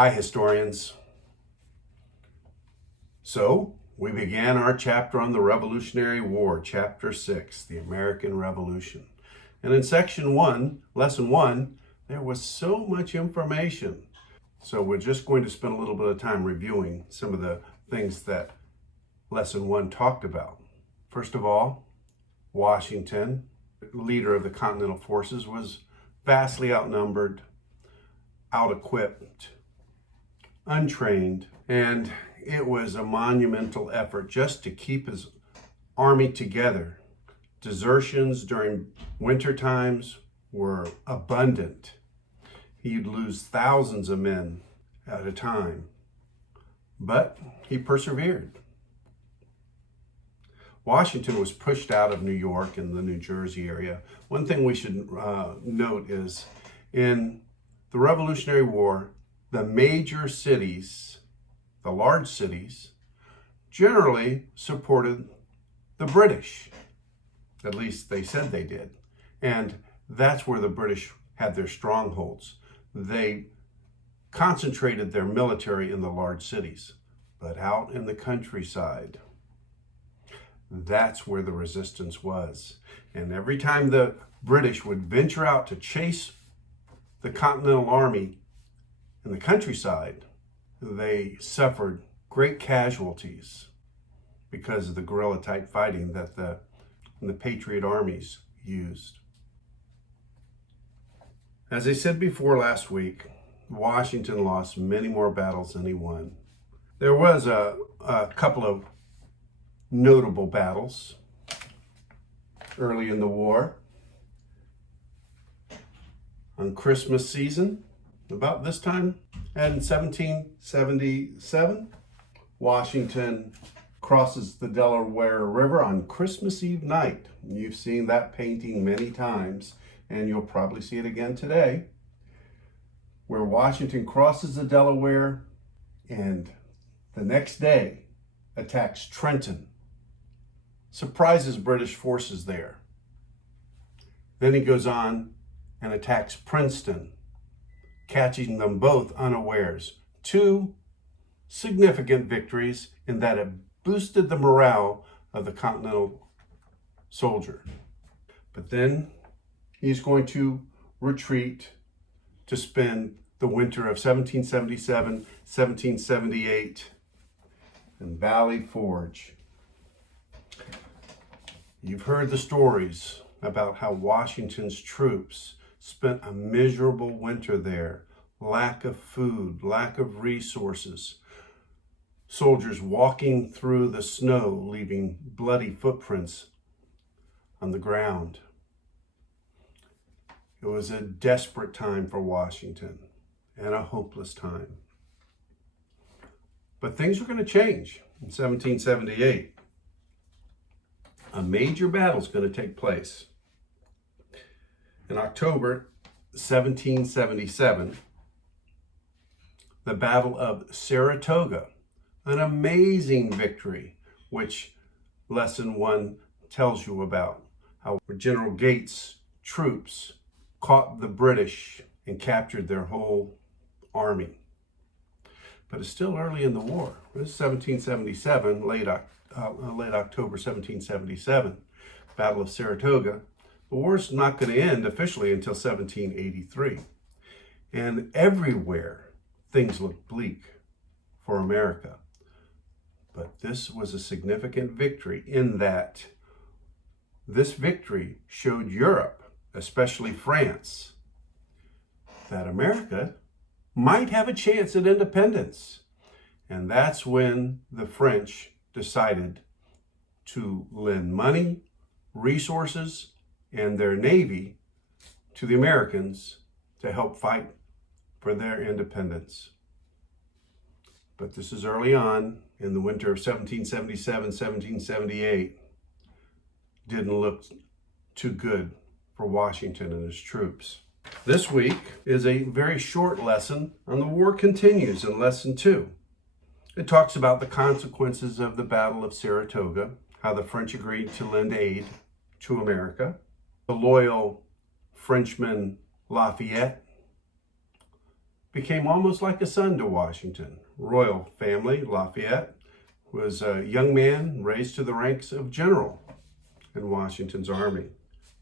Hi, historians. So, we began our chapter on the Revolutionary War, Chapter 6, the American Revolution. And in Section 1, Lesson 1, there was so much information. So we're just going to spend a little bit of time reviewing some of the things that Lesson 1 talked about. First of all, Washington, leader of the Continental Forces, was vastly outnumbered, out-equipped, untrained, and it was a monumental effort just to keep his army together. Desertions during winter times were abundant. He'd lose thousands of men at a time, but he persevered. Washington was pushed out of New York and the New Jersey area. One thing we should note is in the Revolutionary War, the major cities, the large cities, generally supported the British. At least they said they did. And that's where the British had their strongholds. They concentrated their military in the large cities. But out in the countryside, that's where the resistance was. And every time the British would venture out to chase the Continental Army in the countryside, they suffered great casualties because of the guerrilla type fighting that the Patriot armies used. As I said before last week, Washington lost many more battles than he won. There was a couple of notable battles early in the war. On Christmas season, about this time, and in 1777, Washington crosses the Delaware River on Christmas Eve night. You've seen that painting many times, and you'll probably see it again today, where Washington crosses the Delaware and the next day attacks Trenton, surprises British forces there. Then he goes on and attacks Princeton, catching them both unawares. Two significant victories in that it boosted the morale of the Continental soldier. But then he's going to retreat to spend the winter of 1777, 1778 in Valley Forge. You've heard the stories about how Washington's troops spent a miserable winter there. Lack of food, lack of resources. Soldiers walking through the snow, leaving bloody footprints on the ground. It was a desperate time for Washington and a hopeless time. But things were going to change in 1778. A major battle is going to take place. In October 1777, the Battle of Saratoga, an amazing victory, which Lesson 1 tells you about, how General Gates' troops caught the British and captured their whole army. But it's still early in the war. This is 1777, late October 1777, Battle of Saratoga. The war's not going to end officially until 1783. And everywhere, things look bleak for America. But this was a significant victory in that this victory showed Europe, especially France, that America might have a chance at independence. And that's when the French decided to lend money, resources, and their navy to the Americans to help fight for their independence. But this is early on in the winter of 1777, 1778. Didn't look too good for Washington and his troops. This week is a very short lesson on the war continues in Lesson 2. It talks about the consequences of the Battle of Saratoga, how the French agreed to lend aid to America, the loyal Frenchman Lafayette became almost like a son to Washington. Royal family, Lafayette, was a young man raised to the ranks of general in Washington's army.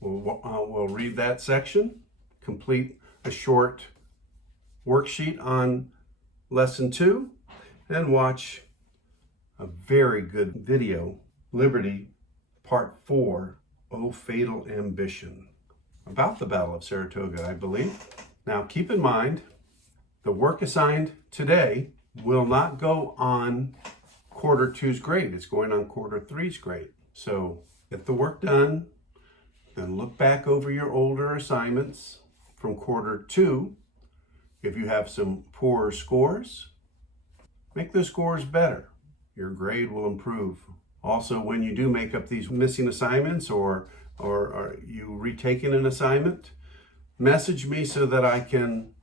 We'll read that section, complete a short worksheet on lesson 2, and watch a very good video, Liberty, Part 4, O Fatal Ambition, about the Battle of Saratoga, I believe. Now, keep in mind, the work assigned today will not go on quarter 2's grade. It's going on quarter 3's grade. So get the work done, then look back over your older assignments from quarter 2. If you have some poorer scores, make those scores better. Your grade will improve. Also, when you do make up these missing assignments or you retaken an assignment, message me so that I can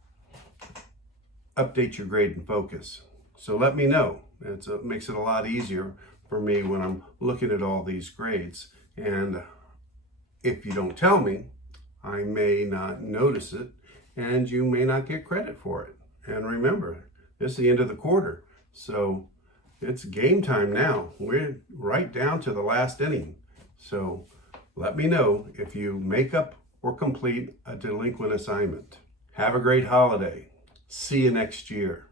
update your grade and focus. So let me know. It makes it a lot easier for me when I'm looking at all these grades. And if you don't tell me, I may not notice it and you may not get credit for it. And remember, this is the end of the quarter. So it's game time now. We're right down to the last inning. So let me know if you make up or complete a delinquent assignment. Have a great holiday. See you next year.